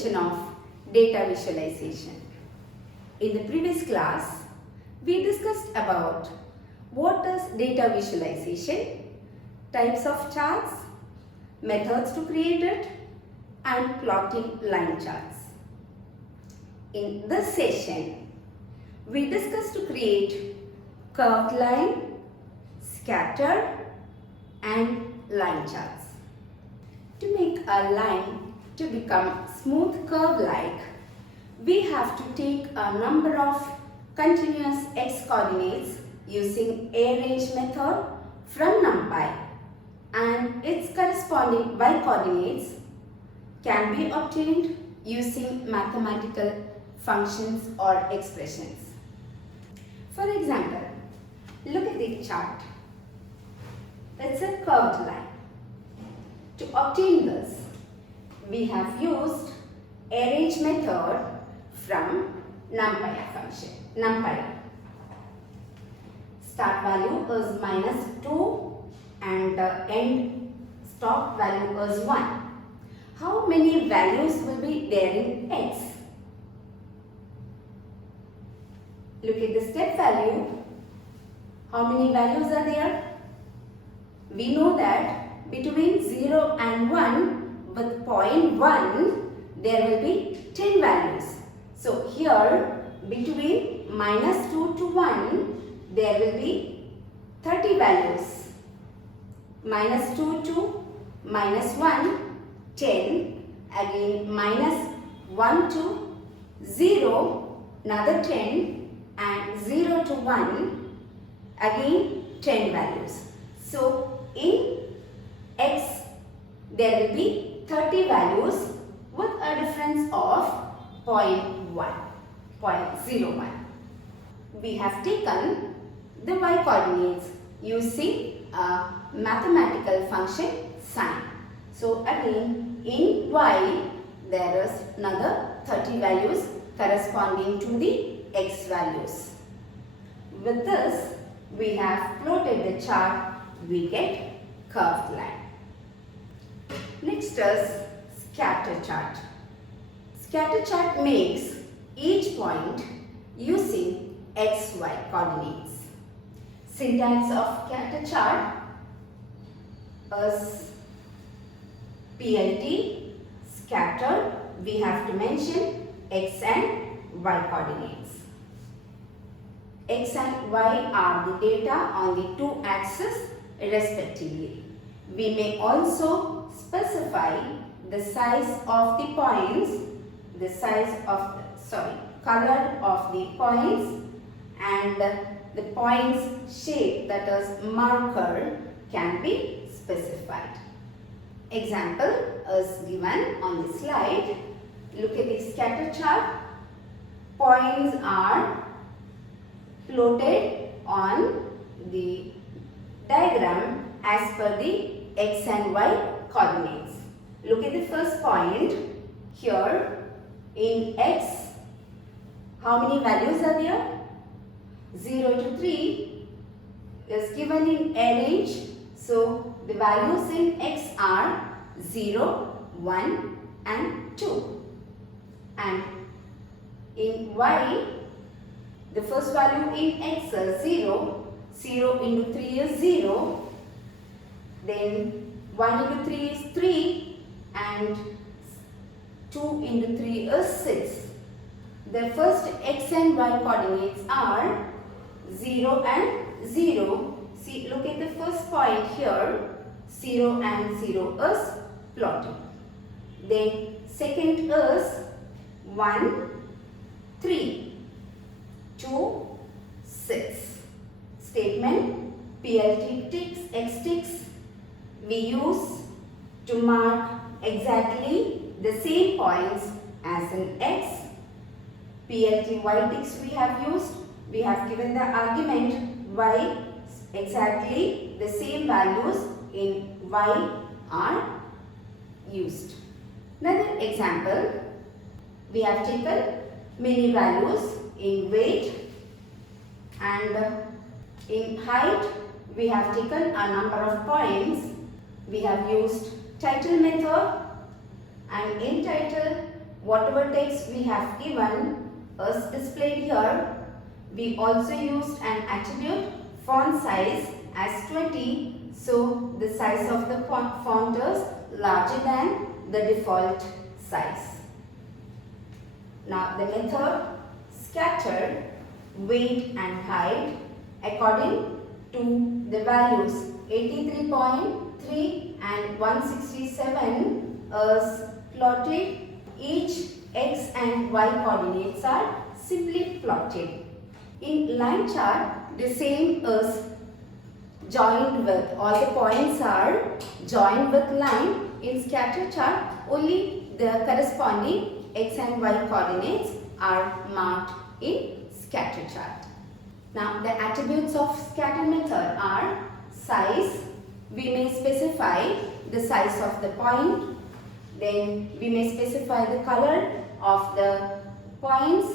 Continuation of data visualization. In the previous class, we discussed about what is data visualization, types of charts, methods to create it, and plotting line charts. In this session, we discussed to create curved line, scatter, and line charts. To make a line to become smooth curve-like, we have to take a number of continuous x coordinates using arrange method from NumPy, and its corresponding y coordinates can be obtained using mathematical functions or expressions. For example, look at the chart. It's a curved line. To obtain this, we have used arrange method from NumPy function. Start value is -2 and end stop value is 1. How many values will be there in x? Look at the step value. How many values are there? We know that between 0 and 1 with point 1 there will be 10 values. So here between -2 to 1 there will be 30 values. -2 to -1, 10, again -1 to 0, another 10, and 0 to 1, again 10 values. So in x there will be 30 values with a difference of 0.01. We have taken the y coordinates using a mathematical function sin. So again in y there is another 30 values corresponding to the x values. With this we have plotted the chart. We get curved line. Next is scatter chart. Scatter chart makes each point using XY coordinates. Syntax of scatter chart is PLT, scatter, we have to mention x and y coordinates. X and y are the data on the two axes respectively. We may also specify the size of the points, color of the points, and the points shape, that is marker, can be specified. Example is given on the slide. Look at the scatter chart. Points are plotted on the diagram as per the x and y coordinates. Look at the first point here. In x, how many values are there? 0 to 3 is given in arrange. So the values in x are 0, 1 and 2. And in y, the first value in x is 0. 0 into 3 is 0. Then 1 into 3 is 3. And 2 into 3 is 6. The first x and y coordinates are 0 and 0. See, look at the first point here. 0 and 0 is plotted. Then second is 1, 3, 2, 6. Statement PLT ticks, X ticks we use to mark exactly the same points as in x. PLT y ticks we have used. We have given the argument y, exactly the same values in y are used. Another example, we have taken many values in weight and in height. We have taken a number of points. We have used title method, and in title whatever text we have given is displayed here. We also used an attribute font size as 20, so the size of the font is larger than the default size. Now the method scatter, weight and height according to the values 83.3 and 167 is plotted. Each x and y coordinates are simply plotted. In line chart, the same is joined with, all the points are joined with line. In scatter chart, only the corresponding x and y coordinates are marked in scatter chart. Now the attributes of scatter method are size. We may specify the size of the point. Then we may specify the color of the points.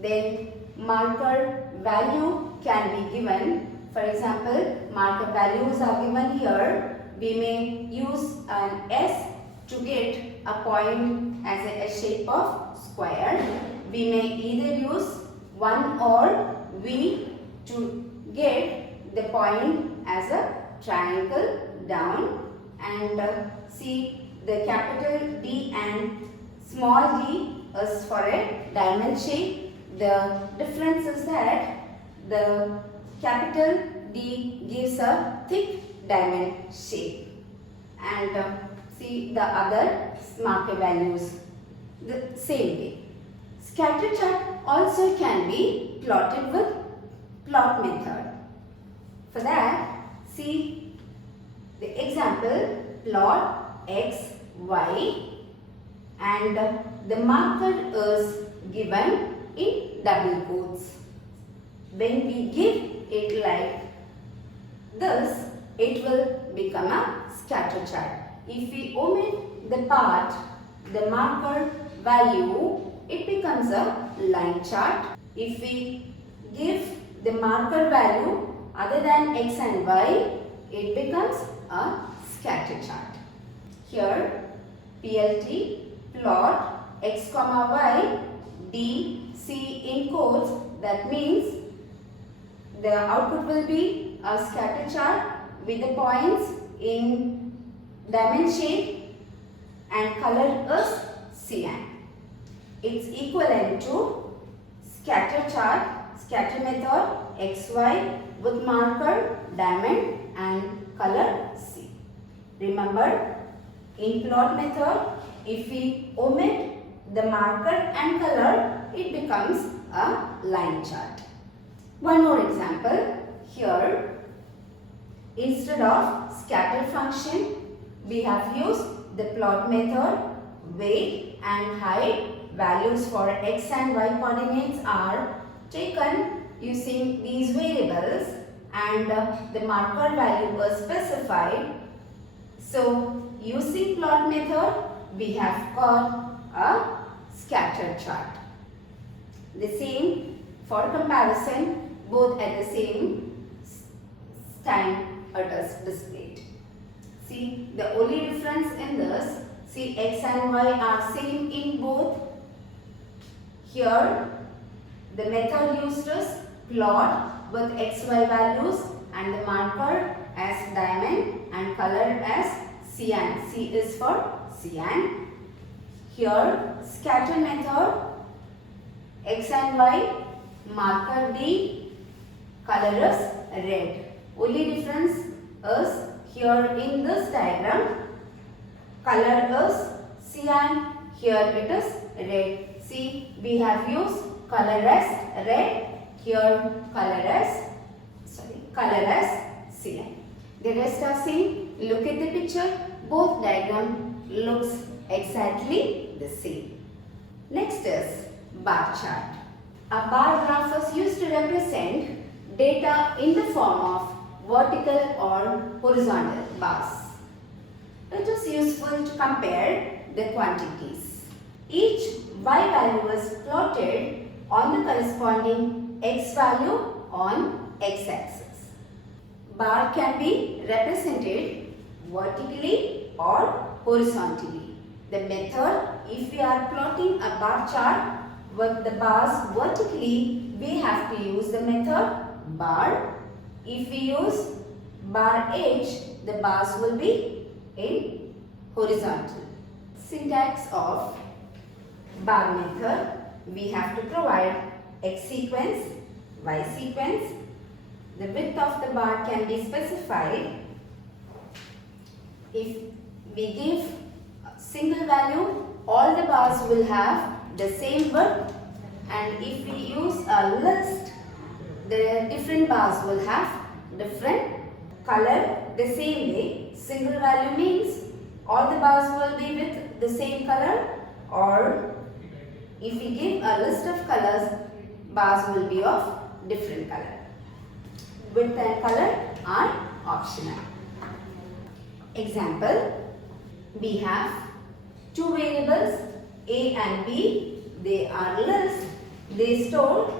Then marker value can be given. For example, marker values are given here. We may use an S to get a point as a shape of square. We may either use 1 or V to get the point as a triangle down, and see the capital D and small d is for a diamond shape. The difference is that the capital D gives a thick diamond shape, and see the other marker values the same way. Scatter chart also can be plotted with plot method. For that, see the example, plot x, y, and the marker is given in double quotes. When we give it like this, it will become a scatter chart. If we omit the part, the marker value, it becomes a line chart. If we give the marker value other than x and y, it becomes a scatter chart. Here, PLT, plot x comma y, D, C in quotes, that means the output will be a scatter chart with the points in diamond shape and color is cyan. It's equivalent to scatter chart, scatter method XY with marker, diamond and color C. Remember, in plot method, if we omit the marker and color, it becomes a line chart. One more example. Here, instead of scatter function, we have used the plot method. Weight and height values for x and y coordinates are taken using these variables, and the marker value is specified. So, using plot method, we have got a scatter chart. The same for comparison, both at the same time it is displayed. See, the only difference in this, see x and y are same in both. Here, the method used is plot with xy values and the marker as diamond and color as cyan. C is for cyan. Here, scatter method, x and y, marker D, color is red. Only difference is here in this diagram, color is cyan, here it is red. See, we have used color as red, here color as cyan. The rest are same. Look at the picture, both diagram looks exactly the same. Next is bar chart. A bar graph is used to represent data in the form of vertical or horizontal bars. It is useful to compare the quantities. Each y value is plotted on the corresponding x value on x-axis. Bar can be represented vertically or horizontally. The method, if we are plotting a bar chart with the bars vertically, we have to use the method bar. If we use bar edge, the bars will be in horizontal. Syntax of bar method, we have to provide X sequence, Y sequence. The width of the bar can be specified. If we give a single value, all the bars will have the same width, and if we use a list, the different bars will have different color. The same way, single value means all the bars will be with the same color, or if we give a list of colors, bars will be of different color. Width and color are optional. Example, we have two variables A and B. They are list. They store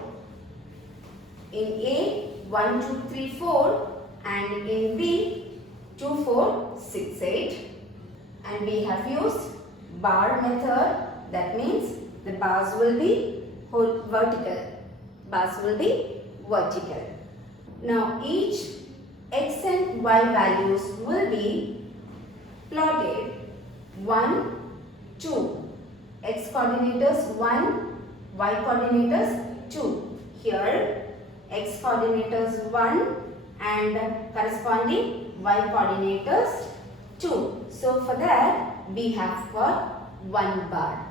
in A 1, 2, 3, 4 and in B 2, 4, 6, 8. And we have used bar method. That means the bars will be vertical. Bars will be vertical. Now each X and Y values will be plotted 1, 2. X coordinators 1, Y coordinators 2. Here X coordinators 1 and corresponding Y coordinators 2. So for that we have got one bar.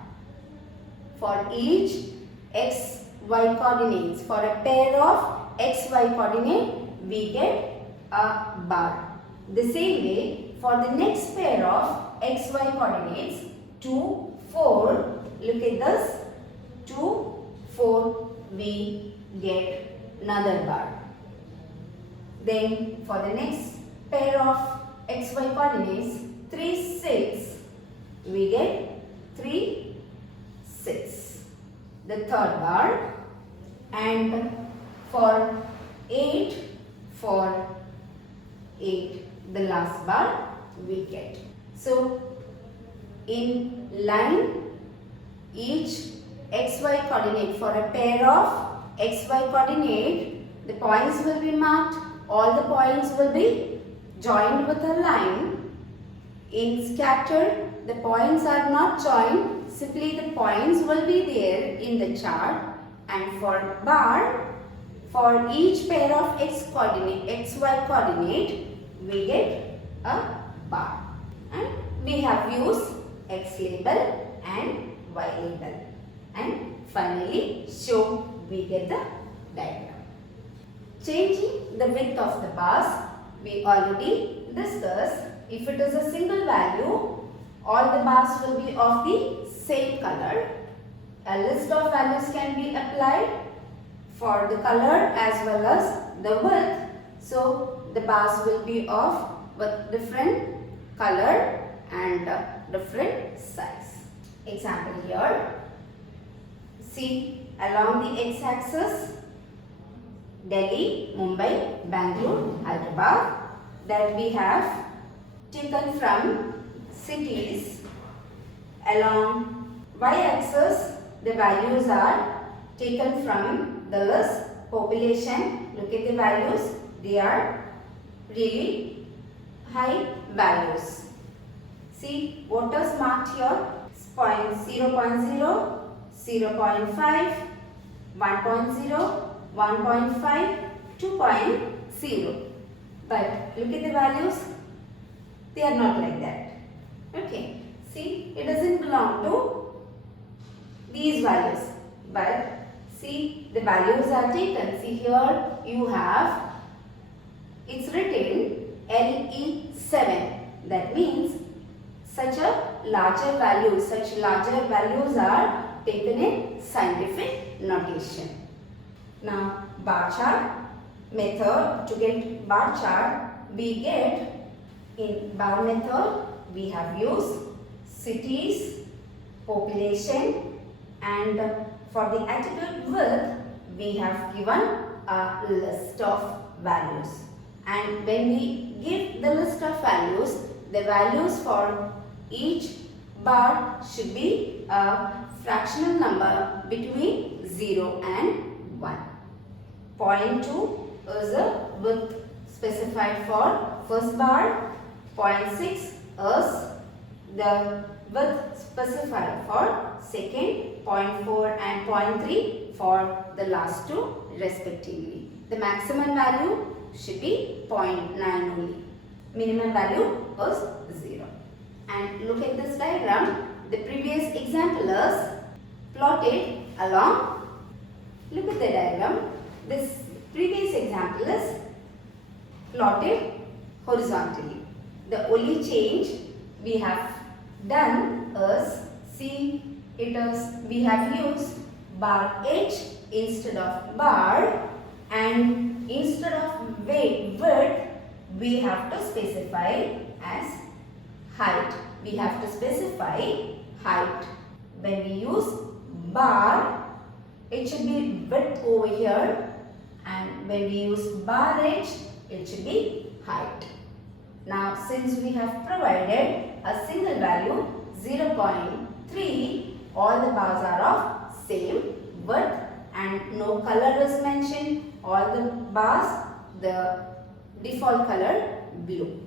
For each X, Y coordinates, for a pair of X, Y coordinate, we get a bar. The same way, for the next pair of X, Y coordinates, 2, 4, look at this, 2, 4, we get another bar. Then for the next pair of X, Y coordinates, 3, 6, we get 3, 6, the third bar. And for 8, the last bar we get. So in line, each XY coordinate, for a pair of XY coordinate, the points will be marked. All the points will be joined with a line. In scatter, the points are not joined. Simply the points will be there in the chart. And for bar, for each pair of X coordinate, XY coordinate, we get a bar. And we have used X label and Y label. And finally, show we get the diagram. Changing the width of the bars, we already discussed. If it is a single value, all the bars will be of the same color. A list of values can be applied for the color as well as the width. So the bars will be of with different color and different size. Example here. See, along the x-axis, Delhi, Mumbai, Bangalore, Hyderabad, that we have taken from cities. Along y-axis, the values are taken from the list population. Look at the values, they are really high values. See what is marked here? 0.0, 0.5, 1.0, 1.5, 2.0. But look at the values, they are not like that. Okay, see, it doesn't belong to these values. But see, the values are taken. See here you have, it's written LE7. That means such larger values are taken in scientific notation. Now bar chart method, to get bar chart, we get in bar method we have used cities, population, and for the attribute width we have given a list of values. And when we give the list of values, the values for each bar should be a fractional number between 0 and 1. Point 2 is the width specified for first bar. Point 6 is the width specified for second. Point 4 and point 3 for the last two respectively. The maximum value should be 0.9 only. Minimum value is 0. And look at this diagram. The previous example is plotted along. Look at the diagram. This previous example is plotted horizontally. The only change we have done is, see, we have used bar H instead of bar, and instead of width we have to specify as height. We have to specify height. When we use bar, it should be width over here, and when we use bar H, it should be height. Now, since we have provided a single value 0.3, all the bars are of same width and no color is mentioned. All the bars, the default color blue.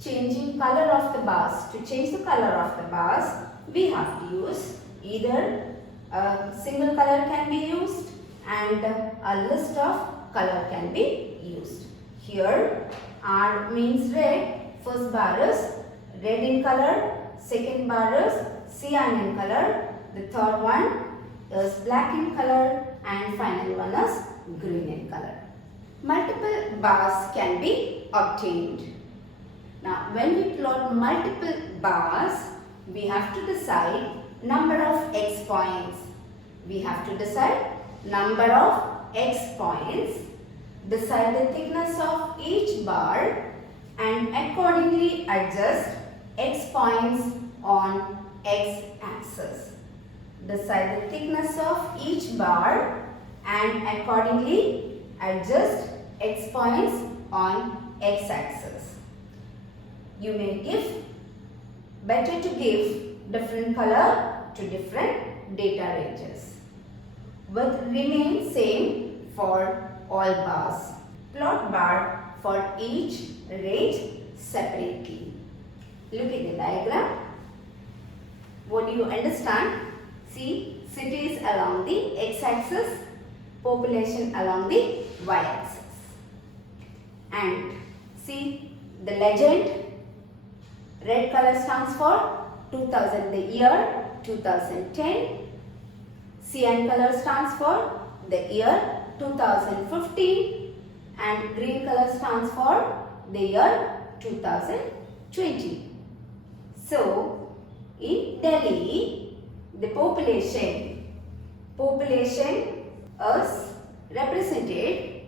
Changing color of the bars. To change the color of the bars, we have to use either a single color can be used and a list of color can be used. Here R means red. First bar is red in color. Second bar is cyan in color. The third one is black in color, and final one is green in color. Multiple bars can be obtained. Now, when we plot multiple bars, we have to decide number of x points. We have to decide number of x points, decide the thickness of each bar, and accordingly adjust x points on x axis. Decide the thickness of each bar and accordingly adjust x points on x axis. You may better to give different color to different data ranges. Width remains same for all bars. Plot bar for each range separately. Look at the diagram. What do you understand? See, cities along the x-axis, population along the y-axis. And see the legend, red color stands for 2000, the year 2010. Cyan color stands for the year 2015, and green color stands for the year 2020. So, in Delhi, the population is represented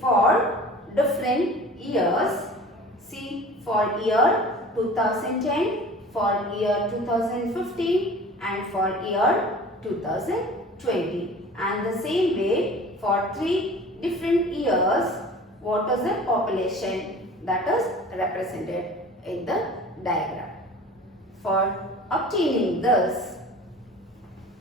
for different years. See, for year 2010, for year 2015, and for year 2020. And the same way for 3 different years, what is the population that is represented in the diagram. For obtaining this,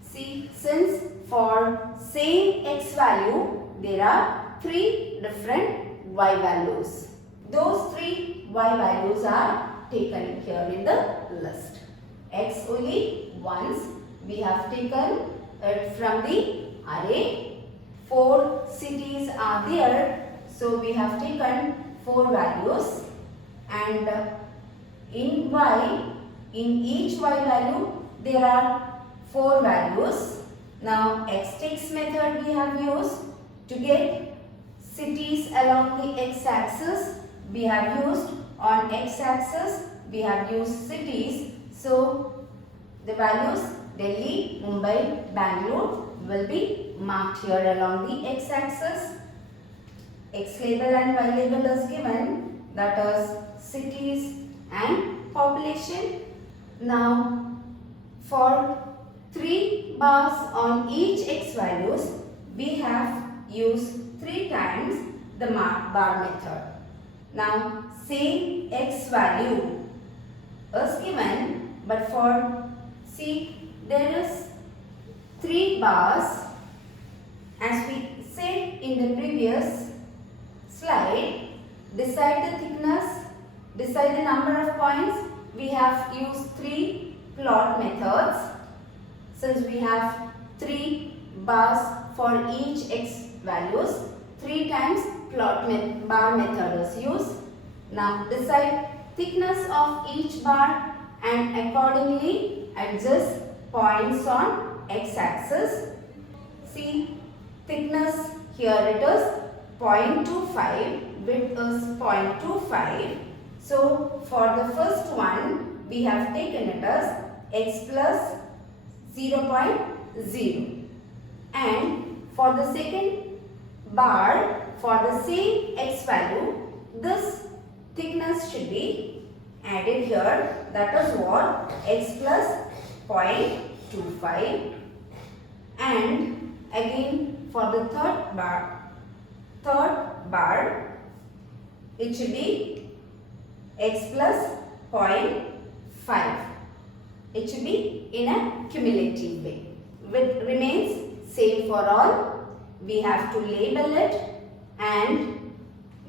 see, since for same x value there are 3 different y values. Those 3 y values are taken here in the list. X only once we have taken it from the array. 4 cities are there, so we have taken 4 values, and in y, in each y value there are 4 values. Now x-takes method we have used to get cities along the x-axis. We have used on x-axis, we have used cities. So the values Delhi, Mumbai, Bangalore will be marked here along the x-axis. X label and y label is given, that is cities and population. Now for 3 bars on each x values, we have used 3 times the mark bar method. Now same x value is given, but for See, there is 3 bars. As we said in the previous slide, decide the thickness, decide the number of points. We have used 3 plot methods. Since we have 3 bars for each x values, 3 times bar method is used. Now decide thickness of each bar and accordingly adjust points on x-axis. See, thickness here it is 0.25, width is 0.25. So for the first one we have taken it as x plus 0.0, and for the second bar for the same x value, this thickness should be added here, that is what, x plus 0.25, and again for the third bar it should be x plus 0.5. It should be in a cumulative way. Width remains same for all. We have to label it and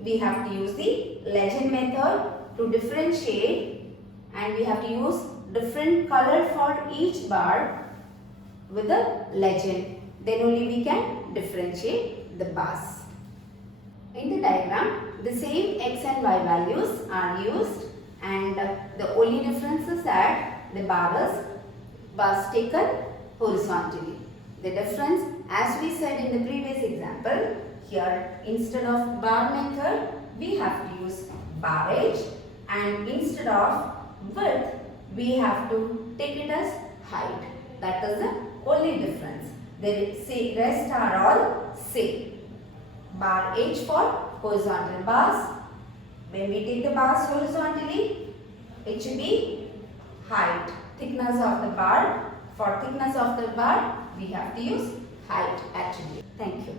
we have to use the legend method to differentiate, and we have to use different color for each bar with the legend. Then only we can differentiate the bars. In the diagram, the same x and y values are used, and the only difference is that the bars taken horizontally. The difference, as we said in the previous example, here instead of bar method we have to use bar edge, and instead of width we have to take it as height. That is the only difference. The rest are all same. Bar edge for horizontal bars. When we take the bars horizontally, it should be height. Thickness of the bar. For thickness of the bar, we have to use height attribute. Thank you.